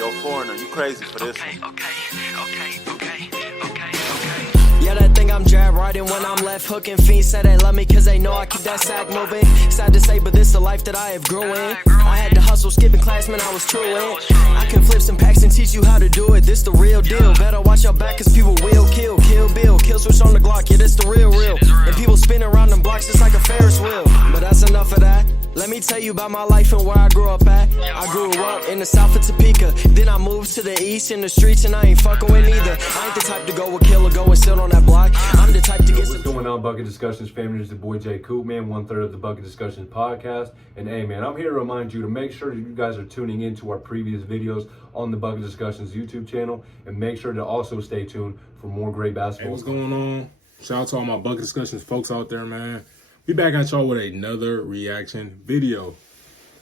Yo, foreigner, you crazy for this one. Yeah, they think I'm jab riding when I'm left hooking. Fiends say they love me cause they know I keep that sack moving. Sad to say, but this the life that I have grew in. I had to hustle, skipping class, man, I was true in. I can flip some packs and teach you how to do it. This the real deal. Better watch your back cause people will kill. Kill Bill, kill switch on the Glock. Yeah, this the real. And people spin around them blocks just like a Ferris wheel. But that's enough of that. Let me tell you about my life and where I grew up at. I grew up in the south of Topeka. Then I moved to the east in the streets and I ain't fucking with neither. I ain't the type to go with kill or go and sit on that block. I'm the type to get What's going on, Bucket Discussions family? It's the boy J Coop, man, 1/3 of the Bucket Discussions podcast. And hey, man, I'm here to remind you to make sure that you guys are tuning into our previous videos on the Bucket Discussions YouTube channel. And make sure to also stay tuned for more great basketball. Hey, what's going on? Shout out to all my Bucket Discussions folks out there, man. We back at y'all with another reaction video.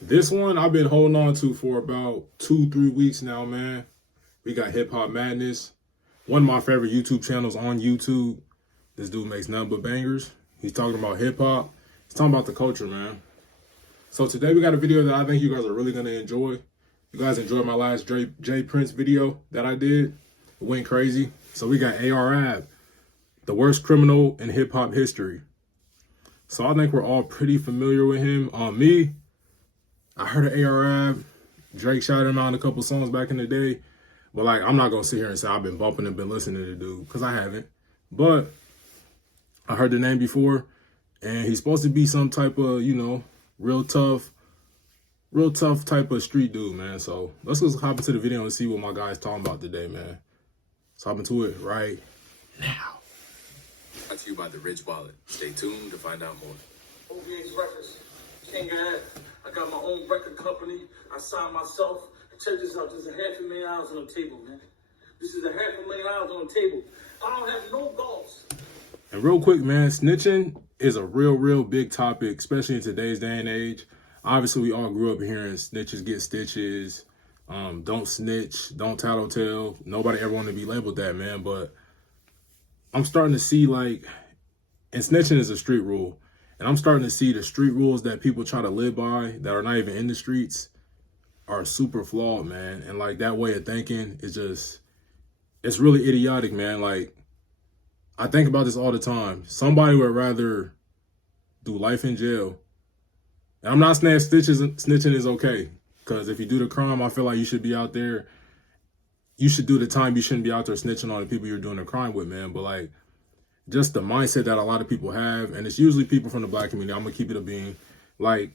This one I've been holding on to for about 2-3 weeks now, man. We got Hip Hop Madness, one of my favorite YouTube channels on YouTube. This dude makes nothing but bangers. He's talking about hip hop. He's talking about the culture, man. So today we got a video that I think you guys are really gonna enjoy. You guys enjoyed my last J Prince video that I did. It went crazy. So we got AR-Ab, the worst criminal in hip hop history. So I think we're all pretty familiar with him. Me, I heard of AR-Ab. Drake shouted him out in a couple songs back in the day. But like, I'm not gonna sit here and say I've been bumping and been listening to the dude, because I haven't. But I heard the name before, and he's supposed to be some type of, you know, real tough type of street dude, man. So let's just hop into the video and see what my guy's talking about today, man. Let's hop into it right now. Brought to you by the Rich Wallet. Stay tuned to find out more. OVA's Records, King of Ed. I got my own record company. I signed myself. Check this out. There's $500,000 on the table, man. This is $500,000 on the table. I don't have no goals. And real quick, man, snitching is a real big topic, especially in today's day and age. Obviously, we all grew up hearing snitches get stitches. Don't snitch, don't tattletale. Nobody ever wanted to be labeled that, man. But I'm starting to see, like, and snitching is a street rule. And I'm starting to see the street rules that people try to live by that are not even in the streets are super flawed, man. And like that way of thinking is just, it's really idiotic, man. Like, I think about this all the time. Somebody would rather do life in jail. And I'm not saying snitching is okay. Because if you do the crime, I feel like you should be out there. You should do the time. You shouldn't be out there snitching on the people you're doing the crime with, man. But like, just the mindset that a lot of people have, and it's usually people from the black community. I'm going to keep it a bean. Like,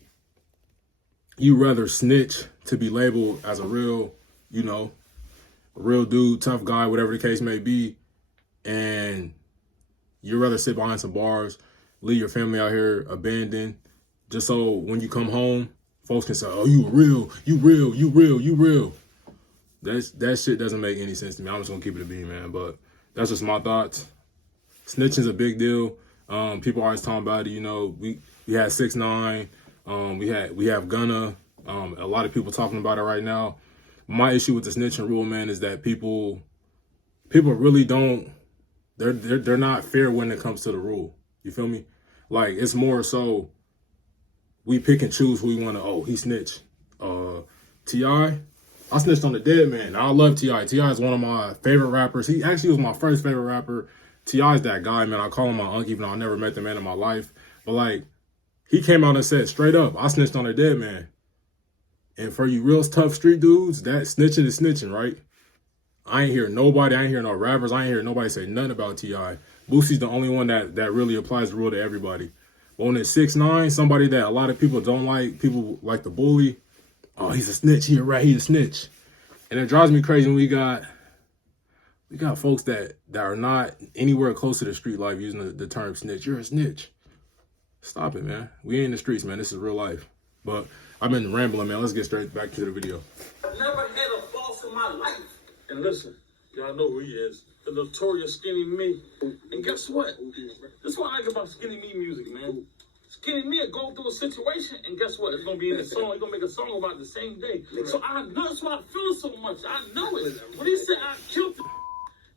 you rather snitch to be labeled as a real, you know, a real dude, tough guy, whatever the case may be. And you'd rather sit behind some bars, leave your family out here abandoned, just so when you come home, folks can say, oh, you real. That shit doesn't make any sense to me. I'm just gonna keep it a bean, man. But that's just my thoughts. Snitching's a big deal. People always talking about it. You know, we had 6ix9ine. We have Gunna. A lot of people talking about it right now. My issue with the snitching rule, man, is that people really don't. They're not fair when it comes to the rule. You feel me? Like, it's more so we pick and choose who we want to. Oh, he snitched. T.I., I snitched on the dead man. I love T.I. T.I. is one of my favorite rappers. He actually was my first favorite rapper. T.I. is that guy, man. I call him my uncle, even though I never met the man in my life. But like, he came out and said straight up, I snitched on the dead man. And for you real tough street dudes, that snitching is snitching, right? I ain't hear nobody, I ain't hear no rappers, I ain't hear nobody say nothing about T.I. Boosie's the only one that really applies the rule to everybody. But when it's 6ix9ine, somebody that a lot of people don't like, people like to bully, oh, he's a snitch, he's a snitch. And it drives me crazy when we got folks that are not anywhere close to the street life using the term snitch. You're a snitch. Stop it, man. We ain't in the streets, man. This is real life. But I've been rambling, man. Let's get straight back to the video. I've never had a boss in my life. And listen, y'all know who he is. The notorious Skinny Me. And guess what? That's what I like about Skinny Me music, man. Skinny Me will go through a situation, and guess what? It's going to be in the song. He's going to make a song about it the same day. So that's why I feel so much. I know it. When he said I killed the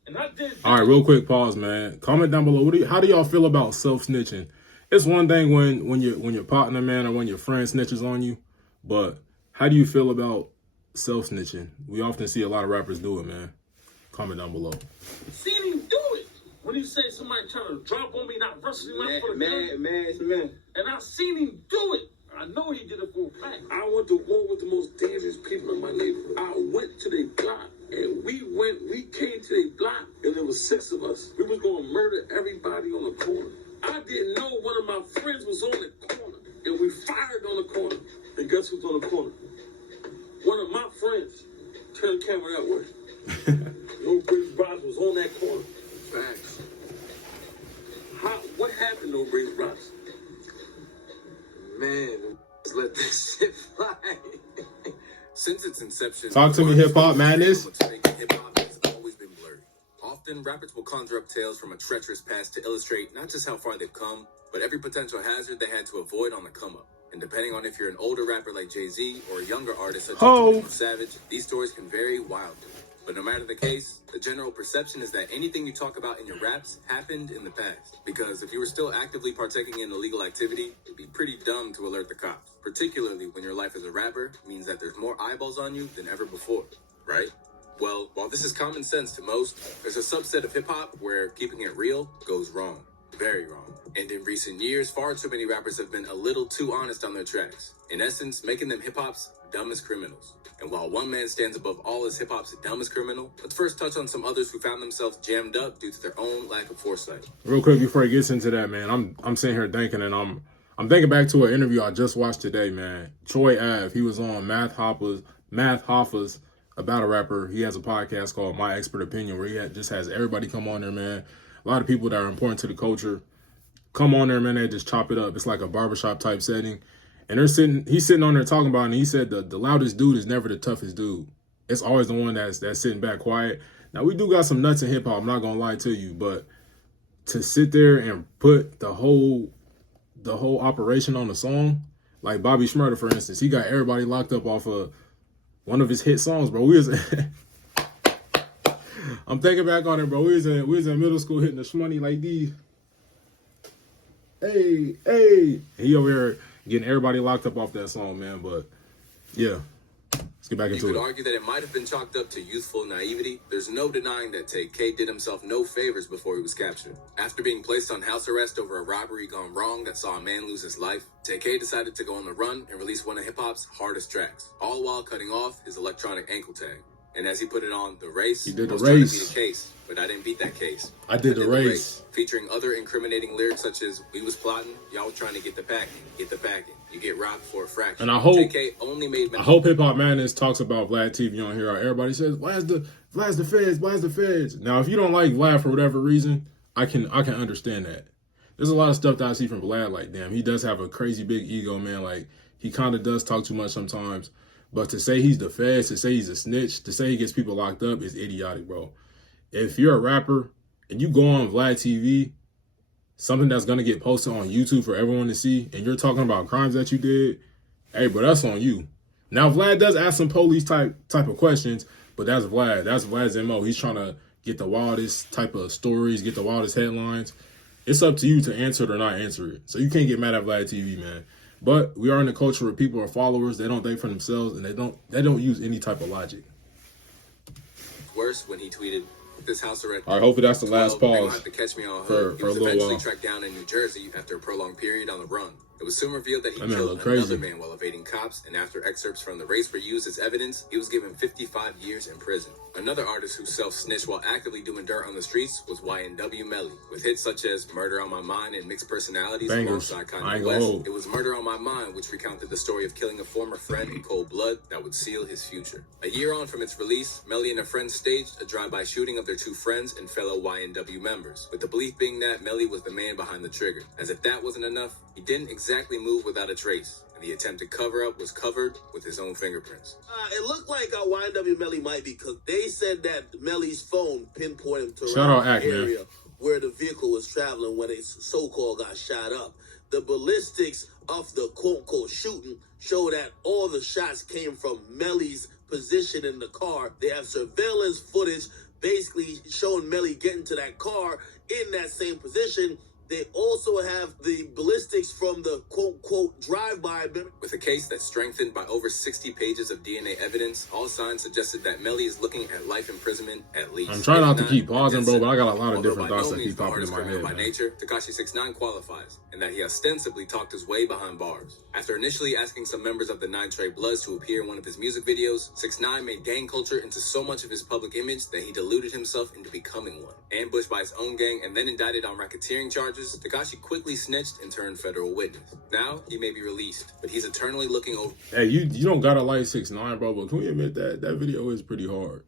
and I did. All right, real quick pause, man. Comment down below. How do y'all feel about self-snitching? It's one thing when your partner, man, or when your friend snitches on you, but how do you feel about self-snitching. We often see a lot of rappers do it, man. Comment down below. Seen him do it. When he say somebody trying to drop on me, not wrestling me for the gun. Man. And I seen him do it. I know he did it for a fact. I went to war with the most dangerous people in my neighborhood. I went to their block, and we came to their block, and there was 6 of us. We was going to murder everybody on the corner. I didn't know one of my friends was on the corner, and we fired on the corner. And guess who's on the corner? One of my friends. Turn the camera that way. No British Bros was on that corner. Facts. What happened, No British Bros? Man, let's let this shit fly. Since its inception, Talk to me, hip hop madness. Hip hop has always been blurry. Often, rappers will conjure up tales from a treacherous past to illustrate not just how far they've come, but every potential hazard they had to avoid on the come up. And depending on if you're an older rapper like Jay-Z or a younger artist such as 21 Savage, these stories can vary wildly. But no matter the case, the general perception is that anything you talk about in your raps happened in the past. Because if you were still actively partaking in illegal activity, it'd be pretty dumb to alert the cops. Particularly when your life as a rapper means that there's more eyeballs on you than ever before, right? Well, while this is common sense to most, there's a subset of hip-hop where keeping it real goes wrong. Very wrong. And in recent years, far too many rappers have been a little too honest on their tracks. In essence, making them hip-hop's dumbest criminals. And while one man stands above all as hip-hop's dumbest criminal, let's first touch on some others who found themselves jammed up due to their own lack of foresight. Real quick before he gets into that, man, I'm sitting here thinking, and I'm thinking back to an interview I just watched today, man. Troy Ave, he was on Math Hoffa's about a rapper. He has a podcast called My Expert Opinion where he just has everybody come on there, man. A lot of people that are important to the culture come on there, man. They just chop it up. It's like a barbershop type setting. And he's sitting on there talking about it, and he said the loudest dude is never the toughest dude. It's always the one that's sitting back quiet. Now, we do got some nuts in hip-hop, I'm not going to lie to you, but to sit there and put the whole operation on the song, like Bobby Shmurda, for instance, he got everybody locked up off of one of his hit songs, bro. I'm thinking back on it, bro. We was in middle school hitting the shmoney like these. Hey. He over here getting everybody locked up off that song, man. But, yeah. Let's get back into it. You could argue that it might have been chalked up to youthful naivety. There's no denying that Tay-K did himself no favors before he was captured. After being placed on house arrest over a robbery gone wrong that saw a man lose his life, Tay-K decided to go on the run and release one of hip-hop's hardest tracks, all while cutting off his electronic ankle tag. And as he put it on The Race, he did The I was trying Race. to beat a case, but I didn't beat that case. I did The Race. Featuring other incriminating lyrics such as, we was plotting, y'all was trying to get the packing, you get robbed for a fraction. And I hope Tay-K only made Hip Hop Madness talks about Vlad TV on here. Everybody says, Vlad's the feds. Now, if you don't like Vlad for whatever reason, I can understand that. There's a lot of stuff that I see from Vlad, like, damn, he does have a crazy big ego, man. Like, he kind of does talk too much sometimes. But to say he's the feds, to say he's a snitch, to say he gets people locked up is idiotic, bro. If you're a rapper and you go on Vlad TV, something that's going to get posted on YouTube for everyone to see, and you're talking about crimes that you did, hey, bro, that's on you. Now, Vlad does ask some police type of questions, but that's Vlad. That's Vlad's MO. He's trying to get the wildest type of stories, get the wildest headlines. It's up to you to answer it or not answer it. So you can't get mad at Vlad TV, man. But we are in a culture where people are followers. They don't think for themselves, and they don't use any type of logic. Worse when he tweeted, this house arrest. All right, hopefully that's the last pause Have to catch me on for hook. a little eventually while. Tracked down in New Jersey after a prolonged period on the run. It was soon revealed that he That man killed look crazy. another man while evading cops, and after excerpts from The Race were used as evidence, he was given 55 years in prison. Another artist who self-snitched while actively doing dirt on the streets was YNW Melly, with hits such as Murder on My Mind and Mixed Personalities Bangers. alongside I Kanye ain't West. gonna hold. It was Murder on My Mind, which recounted the story of killing a former friend in cold blood that would seal his future. A year on from its release, Melly and a friend staged a drive-by shooting of their two friends and fellow YNW members, with the belief being that Melly was the man behind the trigger. As if that wasn't enough, he didn't exactly move without a trace, and the attempted cover-up was covered with his own fingerprints. It looked like YNW Melly might be, because they said that Melly's phone pinpointed to Shout out around Act, the man. area where the vehicle was traveling when it so-called got shot up. The ballistics of the quote-unquote shooting show that all the shots came from Melly's position in the car. They have surveillance footage basically showing Melly getting to that car in that same position. They also have the ballistics from the quote-unquote drive-by. With a case that's strengthened by over 60 pages of DNA evidence, all signs suggested that Melly is looking at life imprisonment at least. I'm trying not to keep pausing, bro, but I got a lot of different thoughts that keep popping in my head, by nature, Tekashi 6ix9ine qualifies, and that he ostensibly talked his way behind bars. After initially asking some members of the 9 Trey Bloods to appear in one of his music videos, 6ix9ine made gang culture into so much of his public image that he deluded himself into becoming one. Ambushed by his own gang and then indicted on racketeering charges, Tekashi quickly snitched and turned federal witness. Now, he may be released, but he's eternally looking over. Hey, you don't gotta like 6ix9ine, bro, but can we admit that video is pretty hard?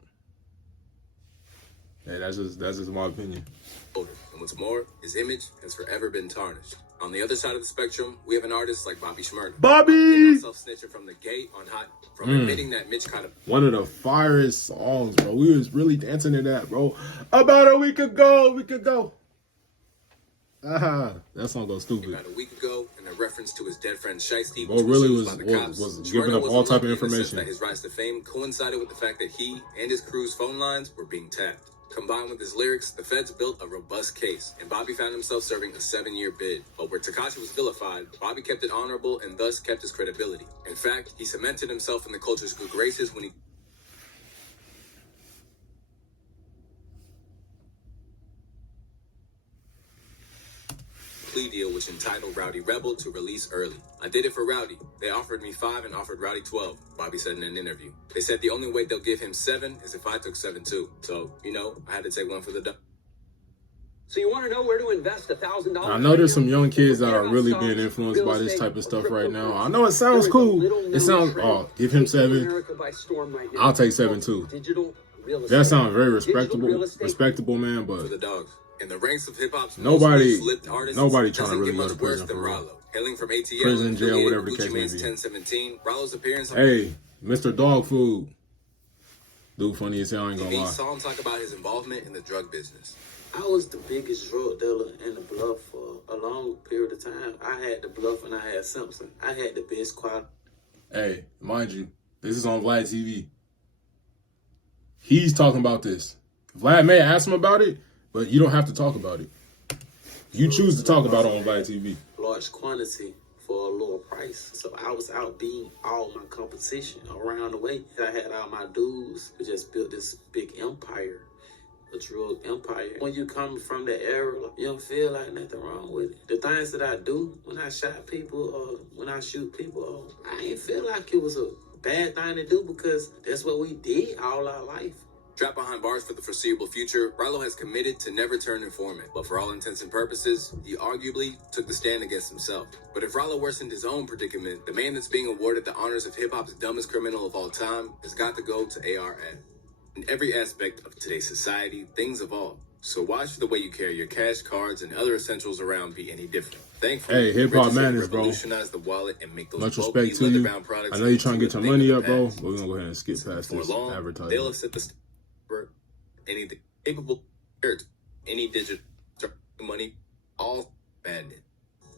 Hey, that's just my opinion. And what's more, his image has forever been tarnished. On the other side of the spectrum, we have an artist like Bobby Shmurda. Bobby! Self-snitching from the gate on hot, from admitting that Mitch caught a... One of the firest songs, bro. We was really dancing to that, bro. About a week ago. That song goes stupid. About a week ago, in a reference to his dead friend Shiesty, Bro, really was giving up all type of information. That his rise to fame coincided with the fact that he and his crew's phone lines were being tapped. Combined with his lyrics, the feds built a robust case, and Bobby found himself serving a 7-year bid. But where Tekashi was vilified, Bobby kept it honorable and thus kept his credibility. In fact, he cemented himself in the culture's good graces when he plea deal which entitled Rowdy Rebel to release early. I did it for Rowdy. They offered me 5 and offered Rowdy 12, Bobby said in an interview. They said the only way they'll give him 7 is if I took 7 too. So, you know, I had to take one for the So you want to know where to invest $1,000? I know there's some young kids that are really being influenced by this type of stuff right now. I know it sounds cool. It sounds, give him 7. I'll take 7 too. That sounds very respectable, man, but... For the dogs. In the ranks of hip-hop's nobody artists, trying to really go to prison for real. Hailing from ATL, prison, jail, whatever the case may be. 1017, Rollo's appearance on Mr. Dog Food. Dude funny as hell, I ain't gonna lie. Saw him talk about his involvement in the drug business. I was the biggest drug dealer in the bluff for a long period of time. I had the bluff and I had Simpson. I had the best quality. Hey, mind you, this is on Vlad TV. He's talking about this. Vlad may ask him about it, but you don't have to talk about it. You choose to talk about it on Vlad TV. Large quantity for a lower price. So I was outbeating all my competition around the way. I had all my dudes who just built this big empire, a drug empire. When you come from the era, you don't feel like nothing wrong with it. The things that I do when I shot people or when I shoot people, I ain't feel like it was a bad thing to do because that's what we did all our life. Trapped behind bars for the foreseeable future, Rollo has committed to never turn informant. But for all intents and purposes, he arguably took the stand against himself. But if Rollo worsened his own predicament, the man that's being awarded the honors of hip-hop's dumbest criminal of all time has got to go to ARF. In every aspect of today's society, things evolve. So watch the way you carry your cash, cards, and other essentials around be any different. Thankfully, Hip Hop Madness, bro. Revolutionize the wallet and make those much respect to you. I know you're trying to get your money up, bro, but we're going to go ahead and skip past this advertising. They'll have set the anything capable, any digital money, all bandit.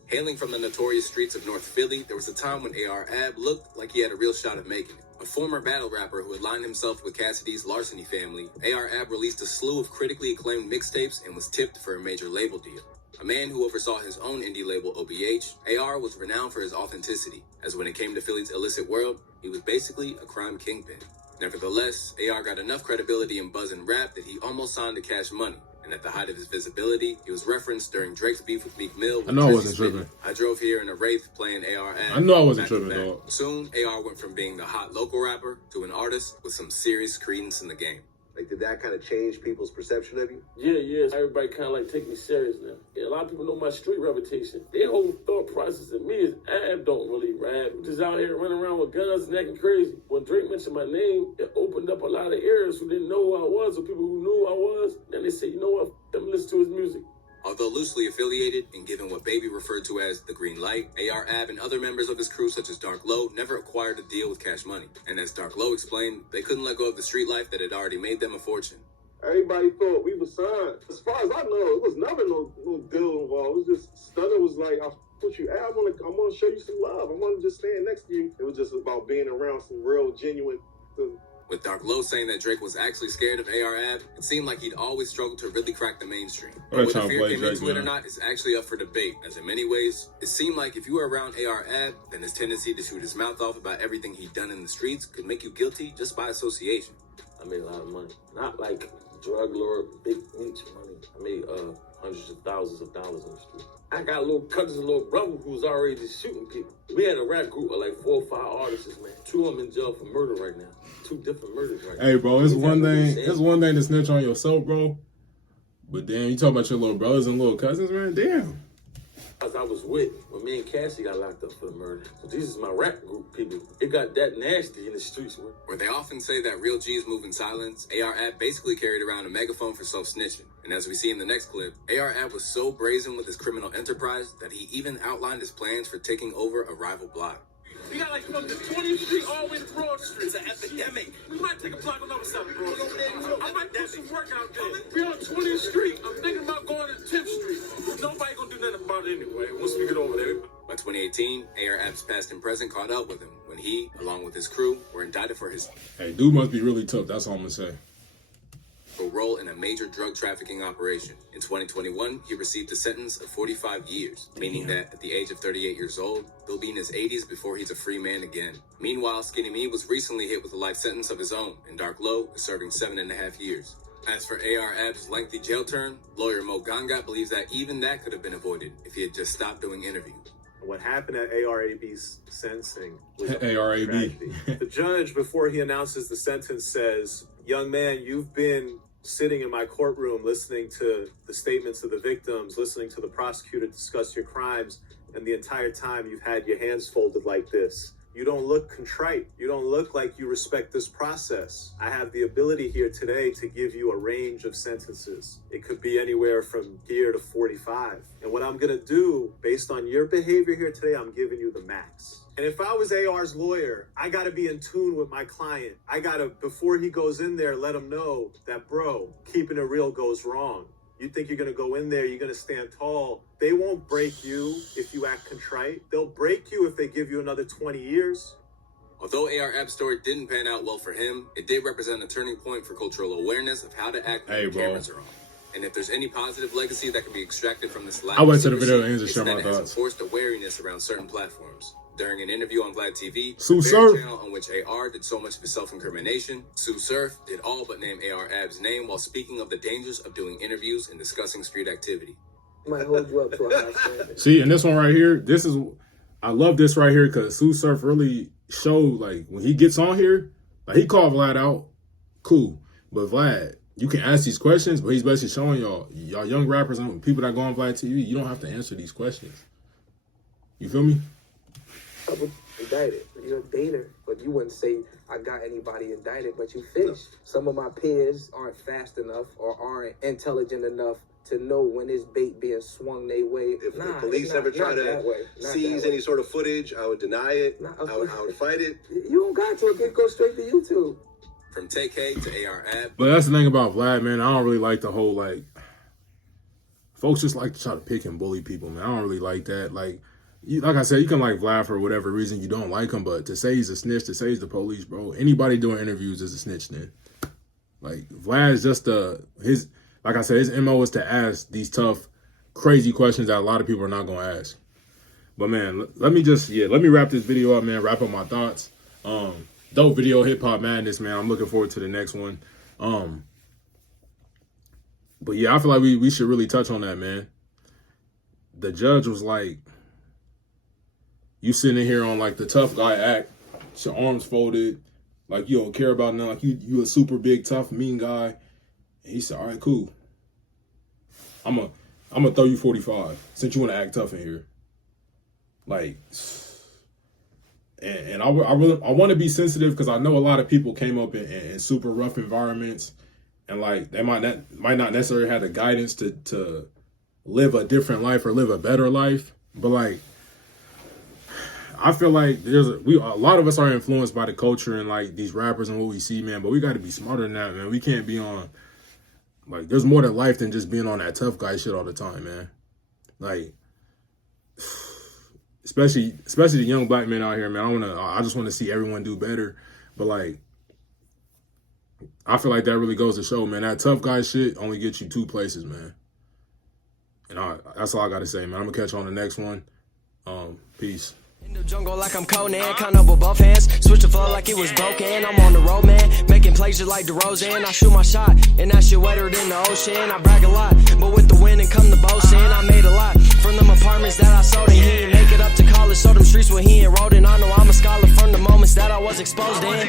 Hailing from the notorious streets of North Philly, there was a time when AR-Ab looked like he had a real shot at making it. A former battle rapper who had lined himself with Cassidy's Larceny family, AR-Ab released a slew of critically acclaimed mixtapes and was tipped for a major label deal. A man who oversaw his own indie label OBH, AR was renowned for his authenticity, as when it came to Philly's illicit world, he was basically a crime kingpin. Nevertheless, AR got enough credibility and buzz in rap that he almost signed to Cash Money. And at the height of his visibility, he was referenced during Drake's beef with Meek Mill. I know I wasn't tripping. I drove here in a Wraith playing AR. I know I wasn't tripping, dog. Soon, AR went from being the hot local rapper to an artist with some serious credence in the game. Like, did that kind of change people's perception of you? Yeah. Everybody kind of like take me serious now. Yeah, a lot of people know my street reputation. Their whole thought process of me is Ab don't really rap. Just out here running around with guns and acting crazy. When Drake mentioned my name, it opened up a lot of ears who didn't know who I was or people who knew who I was. Then they said, you know what? Let me listen to his music. Although loosely affiliated and given what Baby referred to as the green light, AR-Ab and other members of his crew such as Dark Low never acquired a deal with Cash Money. And as Dark Low explained, they couldn't let go of the street life that had already made them a fortune. Everybody thought we were signed. As far as I know, it was never no deal involved. It was just, Stunner was like, I'll put you out. I want to show you some love. I want to just stand next to you. It was just about being around some real, genuine With Dark Low saying that Drake was actually scared of AR-Ab, it seemed like he'd always struggled to really crack the mainstream. But whether fear came into it or not is actually up for debate, as in many ways, it seemed like if you were around AR-Ab, then his tendency to shoot his mouth off about everything he'd done in the streets could make you guilty just by association. I made a lot of money. Not like drug lord, big inch money. I made hundreds of thousands of dollars on the street. I got little cousins and little brother who was already just shooting people. We had a rap group of like 4 or 5 artists, man. 2 of them in jail for murder right now. 2 different murders right now. Hey, bro, it's one thing to snitch on yourself, bro. But damn, you talk about your little brothers and little cousins, man. Damn. As I was with when me and Cassie got locked up for the murder. So this is my rap group, people. It got that nasty in the streets, man. Where they often say that real G's move in silence, AR-Ab basically carried around a megaphone for self-snitching. And as we see in the next clip, AR-Ab was so brazen with his criminal enterprise that he even outlined his plans for taking over a rival block. We got like from the 20th Street all the way to Broad Street. It's an epidemic. We might take a block on the other side of Broad Street. I might put some work out there. We on 20th Street. I'm thinking about going to 10th Street. Nobody gonna do nothing about it anyway once we get over there. By 2018, AR-Ab's past and present caught up with him when he, along with his crew, were indicted for his dude must be really tough. That's all I'm gonna say. role in a major drug trafficking operation. In 2021, he received a sentence of 45 years, meaning that at the age of 38 years old, he'll be in his 80s before he's a free man again. Meanwhile, Skinny Me was recently hit with a life sentence of his own, and Dark Low is serving 7.5 years. As for AR-Ab's lengthy jail term, lawyer Mo Ganga believes that even that could have been avoided if he had just stopped doing interviews. What happened at AR-Ab's sentencing was AR-AB. The judge, before he announces the sentence, says, "Young man, you've been sitting in my courtroom listening to the statements of the victims, listening to the prosecutor discuss your crimes, and the entire time you've had your hands folded like this. You don't look contrite. You don't look like you respect this process. I have the ability here today to give you a range of sentences. It could be anywhere from here to 45. And what I'm going to do, based on your behavior here today, I'm giving you the max. And if I was AR's lawyer, I got to be in tune with my client. I got to, before he goes in there, let him know that, bro, keeping it real goes wrong. You think you're going to go in there, you're going to stand tall. They won't break you if you act contrite. They'll break you if they give you another 20 years. Although AR-Ab's story didn't pan out well for him, it did represent a turning point for cultural awareness of how to act when the cameras are on. And if there's any positive legacy that can be extracted from this I went to the video and it's share that my it has thoughts. enforced awareness around certain platforms. During an interview on Vlad TV, Sue the Surf. channel on which AR did so much of his self-incrimination, Sue Surf did all but name AR-Ab's name while speaking of the dangers of doing interviews and discussing street activity. Might hold you up to a high standard. See, and this one right here, I love this right here because Sue Surf really showed, like, when he gets on here, like, he called Vlad out, cool. But Vlad, you can ask these questions, but he's basically showing y'all young rappers and people that go on Vlad TV, you don't have to answer these questions. You feel me? I would indict it. You're a dater, but you wouldn't say I got anybody indicted, but you finished. Some of my peers aren't fast enough or aren't intelligent enough to know when it's bait being swung their way. If the police ever try to seize any sort of footage, I would deny it. I would fight it. You don't got to. It can go straight to YouTube. From TK to AR-Ab. But that's the thing about Vlad, man. I don't really like the whole, like, folks just like to try to pick and bully people, man. I don't really like that. Like I said, you can like Vlad for whatever reason you don't like him, but to say he's a snitch, to say he's the police, bro, anybody doing interviews is a snitch then. Like, Vlad is just like I said, his MO is to ask these tough, crazy questions that a lot of people are not going to ask. But, man, let me wrap this video up, man, wrap up my thoughts. Dope video, Hip Hop Madness, man. I'm looking forward to the next one. But, yeah, I feel like we should really touch on that, man. The judge was like, you sitting in here on, like, the tough guy act, your arms folded, like you don't care about nothing, like you a super big, tough, mean guy. And he said, all right, cool. I'm gonna throw you 45 since you want to act tough in here. Like, and I want to be sensitive because I know a lot of people came up in super rough environments, and like they might not necessarily have the guidance to live a different life or live a better life. But like, I feel like a lot of us are influenced by the culture and like these rappers and what we see, man. But we got to be smarter than that, man. We can't be on, like, there's more to life than just being on that tough guy shit all the time, man. Like, especially the young black men out here, man. I just want to see everyone do better. But like, I feel like that really goes to show, man, that tough guy shit only gets you 2 places, man. And that's all I got to say, man. I'm going to catch you on the next one. Peace. In the jungle like I'm Conan, kind of with both hands. Switch the flow like it was broken. I'm on the road, man, making plays just like DeRozan. I shoot my shot, and that shit wetter than the ocean. I brag a lot, but with the wind and come the boast in. I made a lot from them apartments that I sold in. He didn't make it up to college, so them streets where he enrolled in. I know I'm a scholar from the moments that I was exposed in.